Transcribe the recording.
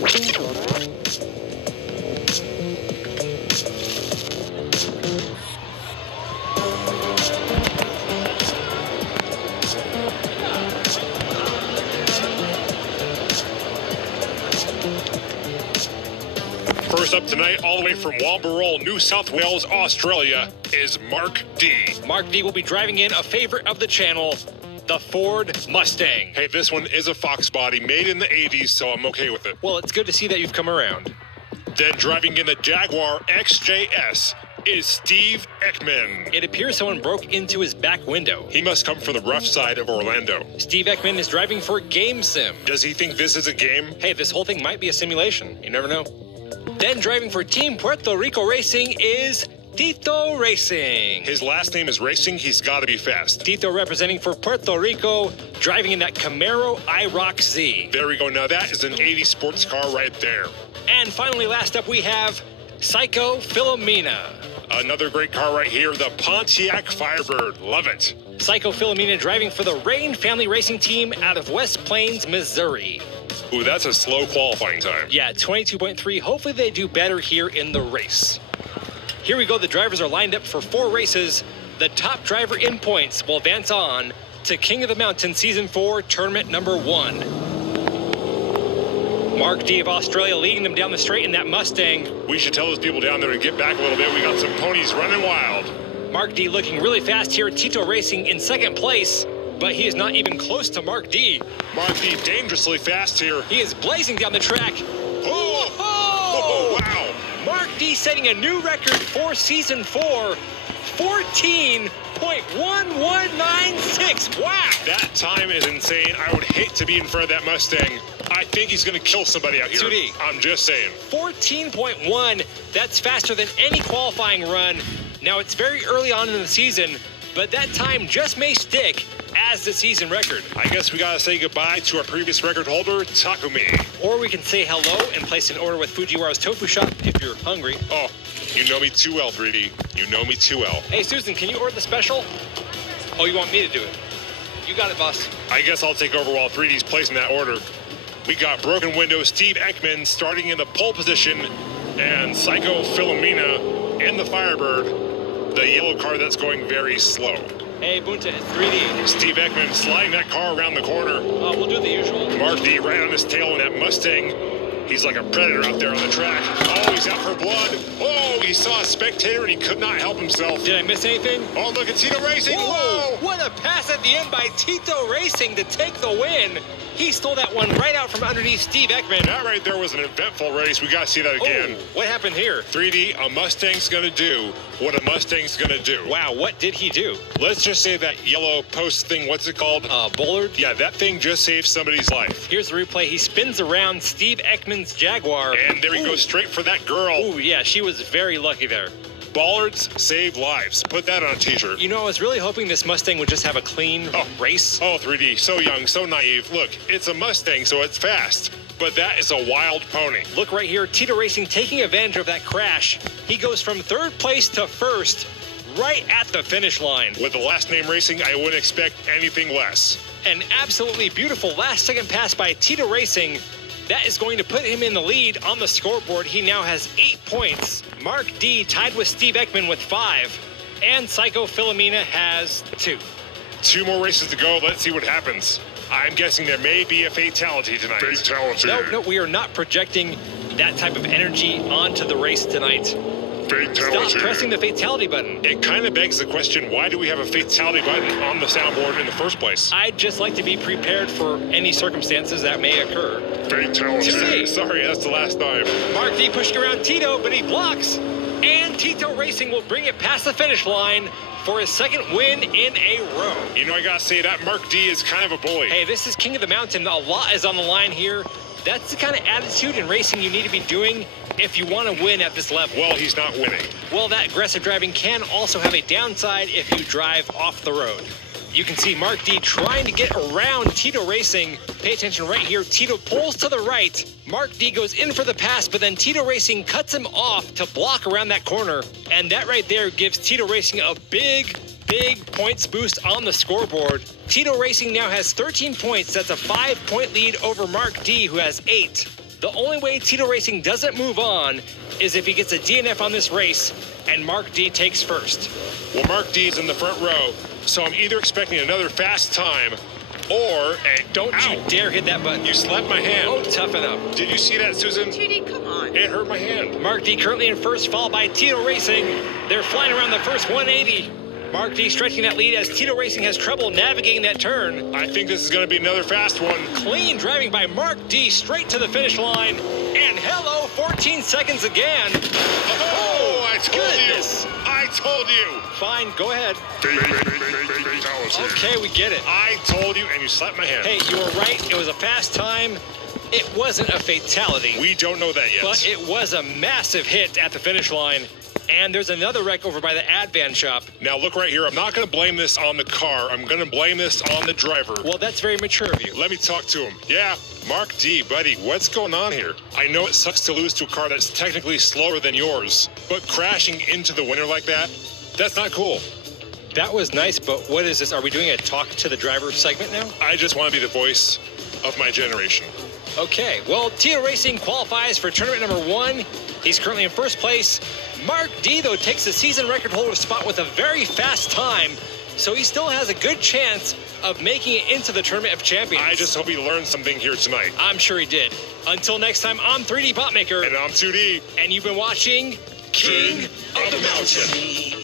First up tonight, all the way from Wamberal, New South Wales, Australia, is Mark D. Mark D will be driving in a favorite of the channel, the Ford Mustang. Hey, this one is a Fox body, made in the 80s, so I'm okay with it. Well, it's good to see that you've come around. Then driving in the Jaguar XJS is Steve Ekman. It appears someone broke into his back window. He must come from the rough side of Orlando. Steve Ekman is driving for Game Sim. Does he think this is a game? Hey, this whole thing might be a simulation. You never know. Then driving for Team Puerto Rico Racing is Tito Racing. His last name is Racing. He's got to be fast. Tito representing for Puerto Rico, driving in that Camaro IROC Z. There we go. Now that is an 80 sports car right there. And finally, last up, we have Psycho Philomena. Another great car right here, the Pontiac Firebird. Love it. Psycho Philomena driving for the Rain Family Racing Team out of West Plains, Missouri. Ooh, that's a slow qualifying time. Yeah, 22.3. Hopefully they do better here in the race. Here we go. The drivers are lined up for 4 races. The top driver in points will advance on to King of the Mountain Season 4, Tournament Number 1. Mark D of Australia leading them down the straight in that Mustang. We should tell those people down there to get back a little bit. We got some ponies running wild. Mark D looking really fast here. Tito Racing in second place, but he is not even close to Mark D. Mark D dangerously fast here. He is blazing down the track. Oh! Oh! Wow! Mark D setting a new record for Season 4, 14.1196. Wow! That time is insane. I would hate to be in front of that Mustang. I think he's going to kill somebody out here. 2D. I'm just saying. 14.1. That's faster than any qualifying run. Now, it's very early on in the season, but that time just may stick as the season record. I guess we got to say goodbye to our previous record holder, Takumi. Or we can say hello and place an order with Fujiwara's Tofu Shop if you're hungry. Oh, you know me too well, 3D. You know me too well. Hey, Susan, can you order the special? Oh, you want me to do it? You got it, boss. I guess I'll take over while 3D's placing that order. We got Broken Window Steve Ekman starting in the pole position, and Psycho Philomena in the Firebird, the yellow car that's going very slow. Hey, Bunta, it's 3D. Steve Ekman sliding that car around the corner. Oh, we'll do the usual. Mark D right on his tail in that Mustang. He's like a predator out there on the track. Oh, he's out for blood. Oh, he saw a spectator and he could not help himself. Did I miss anything? Oh, look at Tito Racing. Whoa! What a pass at the end by Tito Racing to take the win. He stole that one right out from underneath Steve Ekman. That right there was an eventful race. We got to see that again. Oh, what happened here? 3D, a Mustang's going to do what a Mustang's going to do. Wow, what did he do? Let's just say that yellow post thing, what's it called? Bollard? Yeah, that thing just saved somebody's life. Here's the replay. He spins around Steve Ekman's Jaguar. And there he goes straight for that girl. Ooh, yeah, she was very lucky there. Bollards save lives. Put that on a t-shirt. You know, I was really hoping this Mustang would just have a clean race. Oh, 3D, so young, so naive. Look, it's a Mustang, so it's fast. But that is a wild pony. Look right here, Tito Racing taking advantage of that crash. He goes from third place to first, right at the finish line. With the last name Racing, I wouldn't expect anything less. An absolutely beautiful last-second pass by Tito Racing. That is going to put him in the lead on the scoreboard. He now has 8 points. Mark D tied with Steve Ekman with 5. And Psycho Philomena has 2. 2 more races to go. Let's see what happens. I'm guessing there may be a fatality tonight. Fatality. No, we are not projecting that type of energy onto the race tonight. Fatality. Stop pressing the fatality button. It kind of begs the question, why do we have a fatality button on the soundboard in the first place? I'd just like to be prepared for any circumstances that may occur. Fatality. Sorry, that's the last time. Mark D pushing around Tito, but he blocks. And Tito Racing will bring it past the finish line for his second win in a row. You know, I gotta say, that Mark D is kind of a bully. Hey, this is King of the Mountain. A lot is on the line here. That's the kind of attitude in racing you need to be doing if you want to win at this level. Well, he's not winning. Well, that aggressive driving can also have a downside if you drive off the road. You can see Mark D trying to get around Tito Racing. Pay attention right here. Tito pulls to the right. Mark D goes in for the pass, but then Tito Racing cuts him off to block around that corner. And that right there gives Tito Racing a big points boost on the scoreboard. Tito Racing now has 13 points. That's a 5-point lead over Mark D, who has 8. The only way Tito Racing doesn't move on is if he gets a DNF on this race and Mark D takes first. Well, Mark D is in the front row, so I'm either expecting another fast time or Don't you dare hit that button. You slapped my hand. Oh, toughen up. Did you see that, Susan? TD, come on. It hurt my hand. Mark D currently in first, followed by Tito Racing. They're flying around the first 180. Mark D stretching that lead as Tito Racing has trouble navigating that turn. I think this is going to be another fast one. Clean driving by Mark D straight to the finish line. And hello, 14 seconds again. Oh, I told goodness. you. I told you. Fine, go ahead. Fatality. Okay, we get it. I told you, and you slapped my hand. Hey, you were right. It was a fast time. It wasn't a fatality. We don't know that yet. But it was a massive hit at the finish line. And there's another wreck over by the Advan shop. Now, look right here. I'm not going to blame this on the car. I'm going to blame this on the driver. Well, that's very mature of you. Let me talk to him. Yeah, Mark D, buddy, what's going on here? I know it sucks to lose to a car that's technically slower than yours, but crashing into the winner like that, that's not cool. That was nice, but what is this? Are we doing a talk to the driver segment now? I just want to be the voice of my generation. Okay, well, Tito Racing qualifies for tournament number 1. He's currently in first place. Mark D, though, takes the season record holder spot with a very fast time, so he still has a good chance of making it into the Tournament of Champions. I just hope he learned something here tonight. I'm sure he did. Until next time, I'm 3D Botmaker. And I'm 2D. And you've been watching King of the Mountain.